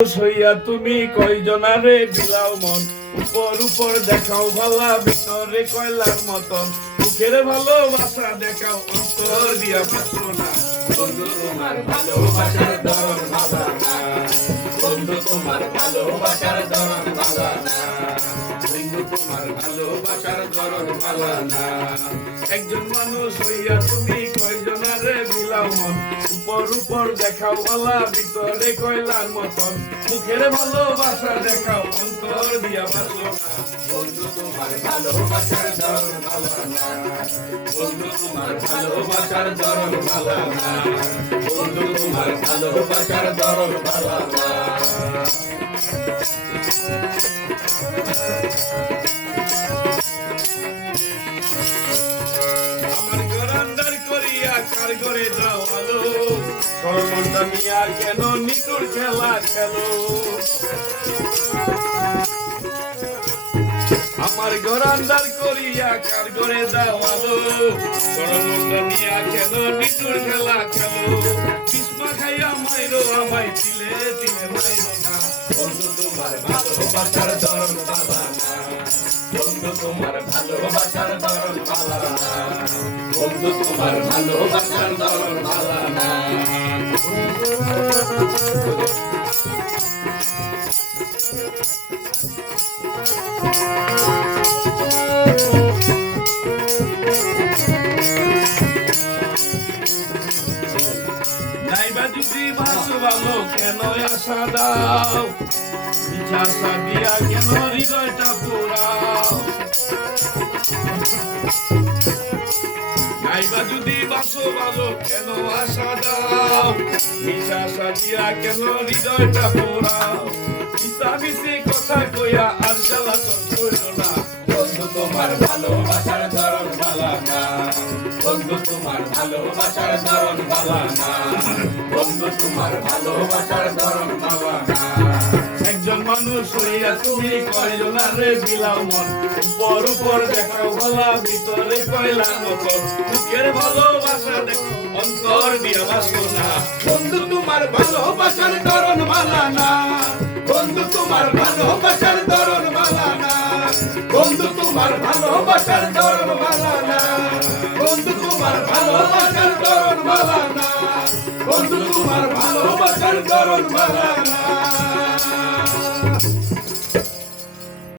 হইয়া তুমি কয়জনারে বিলাও মন, উপর উপর দেখাও ভালা ভিতরে কয়লার মতন, মুখের ভালোবাসা দেখাও অন্তর দিয়া পাত্র না। বন্ধু তোমার ভালোবাসার ধরন ভালো না, বন্ধু তোমার ভালোবাসার ধরন ভালো না, বন্ধু তোমার ভালোবাসার ধরন ভালো না। একজন মানুষ হইয়া তুমি কয়জনারে বিলাও মন, উপর উপর দেখাও ভালা ভিতরে কয়লার মতন, মুখের ভালোবাসা দেখাও অন্তর দিয়া বাঁচো না। বন্ধু তোমার ভালোবাসার ধরন ভালো না, বন্ধু তোমার ভালোবাসার ধরন ভালো না, বন্ধু তোমার ভালোবাসার ধরন ভালো না। আমার গরান্দার করিয়া কার করে যাও আলো, সরমন্ডা মিয়া কেন নিতুর খেলা খেলো। আমার গরান্দার করিয়া কার করে যাও আলো, সরমন্ডা মিয়া কেন নিতুর খেলা খেলো। বিস্মা খাইয়া মাইরো আমায় তিলে তিলে মাইরো না। বন্ধু তোমার ভালোবাসার ধরন ভালো না, বন্ধু তোমার ভালোবাসার ধরন ভালো না, বন্ধু তোমার ভালোবাসার ধরন ভালো না। নাইবা যদি ভাসো ভালো কেন আশা দাও, মিঠা আশা দিয়া কেন হৃদয়টা পোড়াও। নাইবা যদি বাসো ভালো কেন আশা দাও, মিঠা আশা দিয়া কেন হৃদয়টা পোড়াও। মিশামিশি কথা কইয়া আর জ্বালাতন কইরো না। বন্ধু তোমার ভালোবাসার ধরন ভালো না, বন্ধু তোমার ভালোবাসার ধরন ভালো না, বন্ধু তোমার ভালোবাসার ধরন ভালো না। একজন মানুষ হইয়া তুমি কয়জনারে বিলাও মন, উপর উপর দেখাও ভালা ভিতরে কয়লার মতন, মুখের ভালোবাসা দেখো অন্তর দিয়া বাসো না। বন্ধু তোমার ভালোবাসার ধরন ভালো না, বন্ধু তোমার ভালোবাসার ধরন ভালো না, বন্ধু তোমার ভালোবাসার ধরন ভালো না, বন্ধু তোমার ভালোবাসার ধরন ভালো না, বন্ধু তোমার ভালোবাসার ধরন ভালো না।